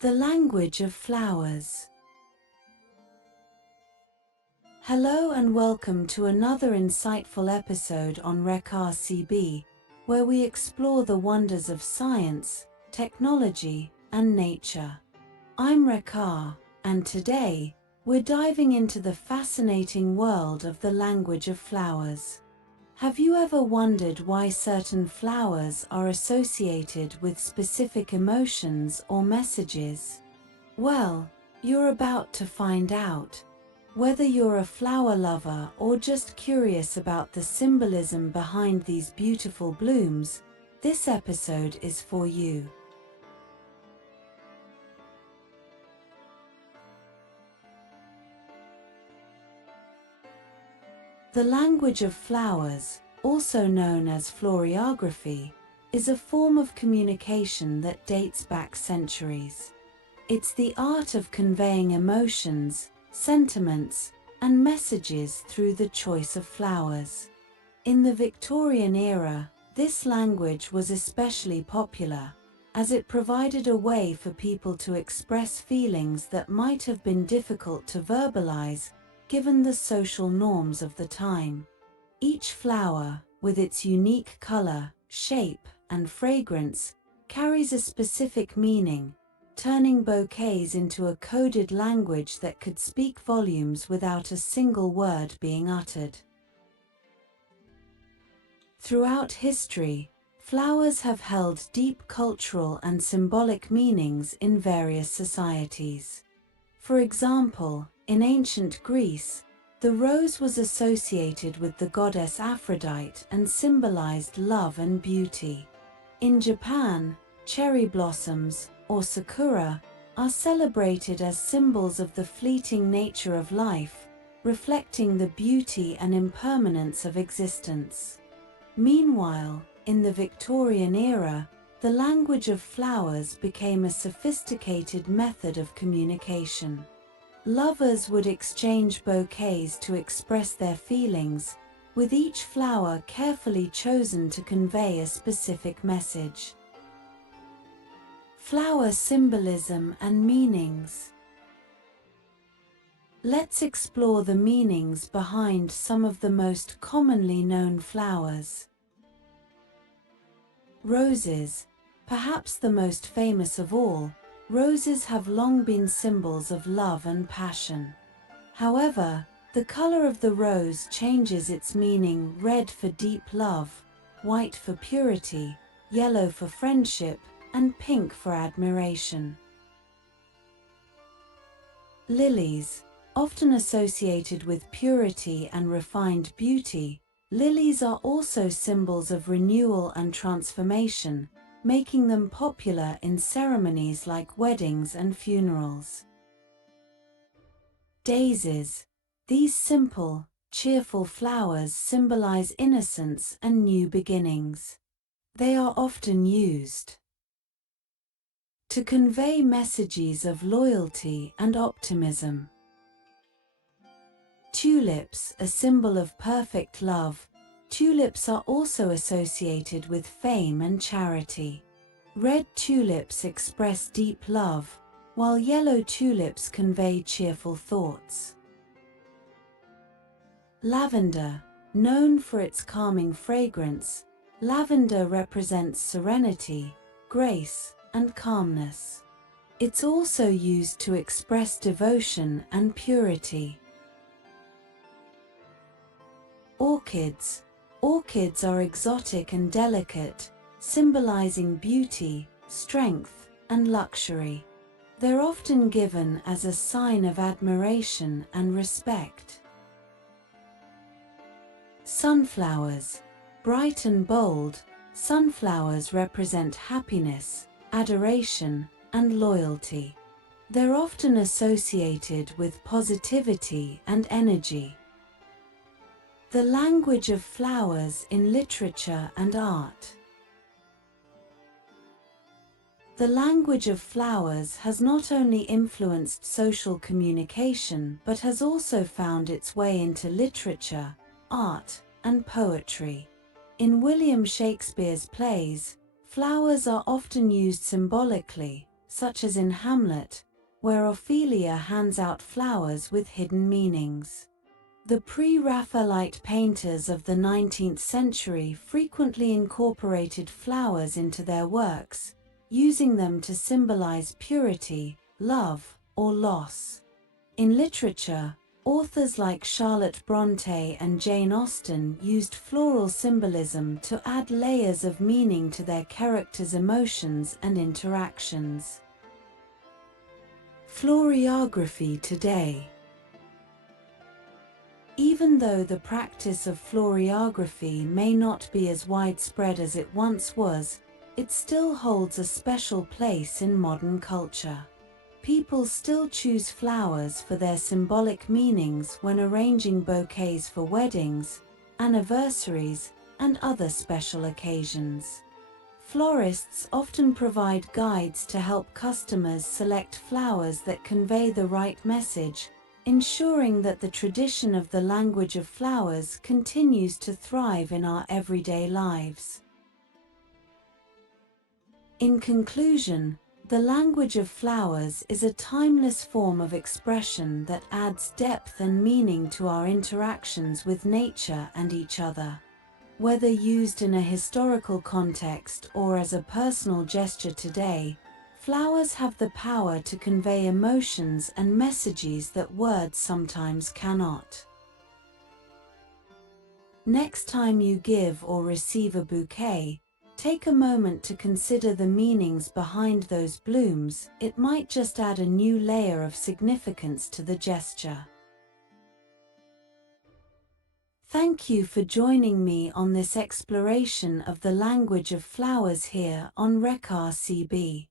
The language of flowers. Hello and welcome to another insightful episode on Rekha CB, where we explore the wonders of science, technology, and nature. I'm Rekha, and today, we're diving into the fascinating world of the language of flowers. Have you ever wondered why certain flowers are associated with specific emotions or messages? Well, you're about to find out. Whether you're a flower lover or just curious about the symbolism behind these beautiful blooms, this episode is for you. The language of flowers, also known as floriography, is a form of communication that dates back centuries. It's the art of conveying emotions, sentiments, and messages through the choice of flowers. In the Victorian era, this language was especially popular, as it provided a way for people to express feelings that might have been difficult to verbalize, given the social norms of the time. Each flower, with its unique color, shape, and fragrance, carries a specific meaning, turning bouquets into a coded language that could speak volumes without a single word being uttered. Throughout history, flowers have held deep cultural and symbolic meanings in various societies. For example, in ancient Greece, the rose was associated with the goddess Aphrodite and symbolized love and beauty. In Japan, cherry blossoms, or sakura, are celebrated as symbols of the fleeting nature of life, reflecting the beauty and impermanence of existence. Meanwhile, in the Victorian era, the language of flowers became a sophisticated method of communication. Lovers would exchange bouquets to express their feelings, with each flower carefully chosen to convey a specific message. Flower symbolism and meanings. Let's explore the meanings behind some of the most commonly known flowers. Roses, perhaps the most famous of all, roses have long been symbols of love and passion. However, the color of the rose changes its meaning: red for deep love, white for purity, yellow for friendship, and pink for admiration. Lilies, often associated with purity and refined beauty, lilies are also symbols of renewal and transformation, making them popular in ceremonies like weddings and funerals. Daisies, these simple, cheerful flowers symbolize innocence and new beginnings. They are often used to convey messages of loyalty and optimism. Tulips, a symbol of perfect love, tulips are also associated with fame and charity. Red tulips express deep love, while yellow tulips convey cheerful thoughts. Lavender, known for its calming fragrance, lavender represents serenity, grace, and calmness. It's also used to express devotion and purity. Orchids. Orchids are exotic and delicate, symbolizing beauty, strength, and luxury. They're often given as a sign of admiration and respect. Sunflowers. Bright and bold, sunflowers represent happiness, adoration, and loyalty. They're often associated with positivity and energy. The language of flowers in literature and art. The language of flowers has not only influenced social communication but has also found its way into literature, art, and poetry. In William Shakespeare's plays, flowers are often used symbolically, such as in Hamlet, where Ophelia hands out flowers with hidden meanings. The pre-Raphaelite painters of the 19th century frequently incorporated flowers into their works, using them to symbolize purity, love, or loss. In literature, authors like Charlotte Brontë and Jane Austen used floral symbolism to add layers of meaning to their characters' emotions and interactions. Florography today. Even though the practice of florography may not be as widespread as it once was, it still holds a special place in modern culture. People still choose flowers for their symbolic meanings when arranging bouquets for weddings, anniversaries, and other special occasions. Florists often provide guides to help customers select flowers that convey the right message, ensuring that the tradition of the language of flowers continues to thrive in our everyday lives. In conclusion, the language of flowers is a timeless form of expression that adds depth and meaning to our interactions with nature and each other. Whether used in a historical context or as a personal gesture today, flowers have the power to convey emotions and messages that words sometimes cannot. Next time you give or receive a bouquet, take a moment to consider the meanings behind those blooms. It might just add a new layer of significance to the gesture. Thank you for joining me on this exploration of the language of flowers here on Rekha CB.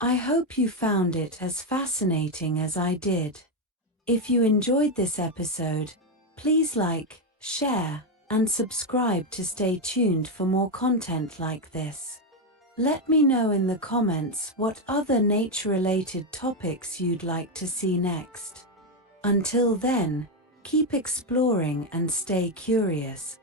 I hope you found it as fascinating as I did. If you enjoyed this episode, please like, share, and subscribe to stay tuned for more content like this. Let me know in the comments what other nature-related topics you'd like to see next. Until then, keep exploring and stay curious.